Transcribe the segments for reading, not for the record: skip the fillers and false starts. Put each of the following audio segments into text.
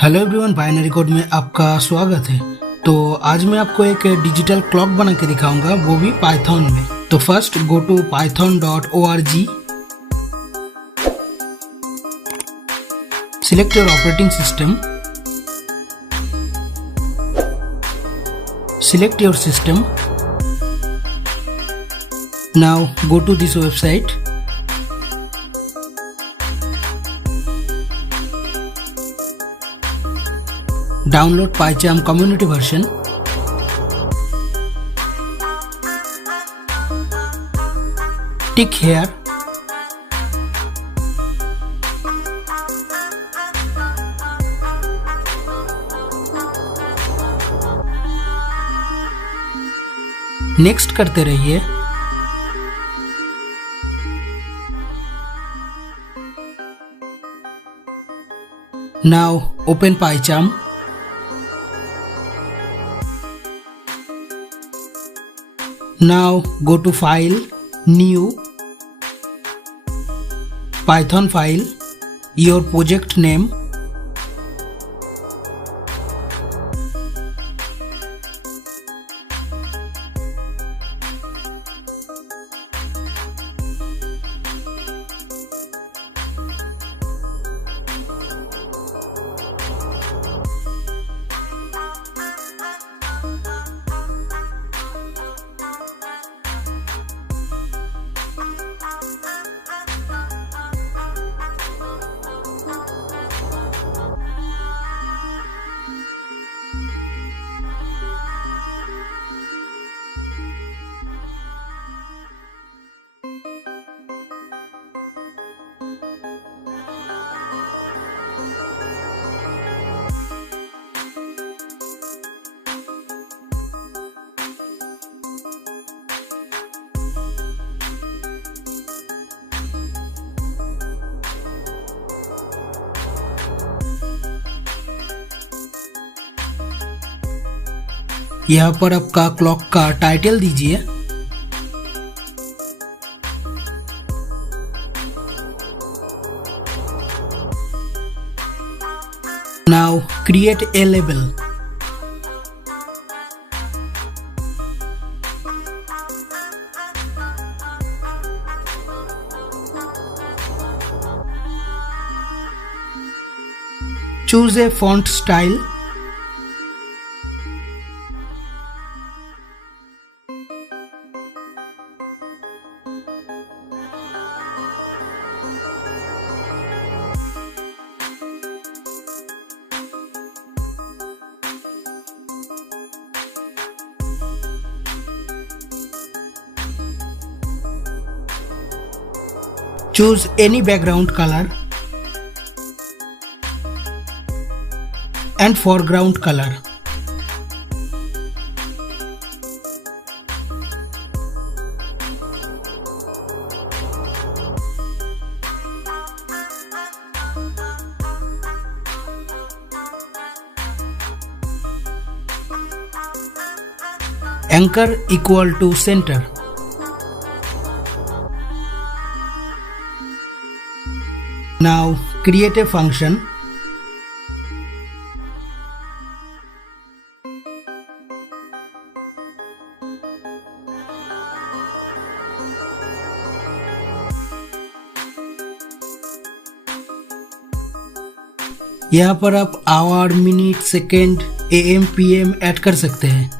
Hello everyone, binary code में आपका स्वागत है। तो आज मैं आपको एक डिजिटल क्लॉक बना के दिखाऊंगा, वो भी पाइथन में। तो first go to python.org, select your operating system, select your system. Now go to this website. Download Pycharm community version. Tick here. Next करते रहिए। Now open PyCharm. Now go to file, new, Python file, your project name, यहाँ पर आपका clock का title दीजिए। Now create a label. Choose a font style. Choose any background color and foreground color. Anchor equal to center. Now create a function. यहाँ पर आप hour, minute, second, AM, PM add कर सकते हैं।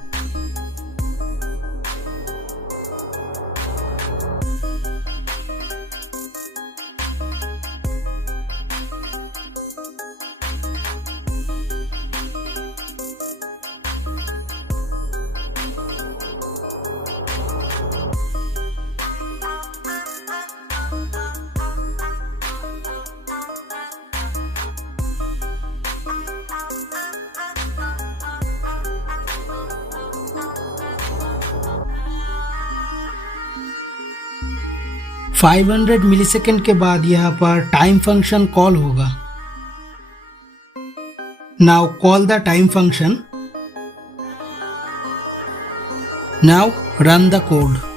Five 500 millisecond के बाद यहाँ पर टाइम फंक्शन कॉल होगा। Now call the time function. Now run the code.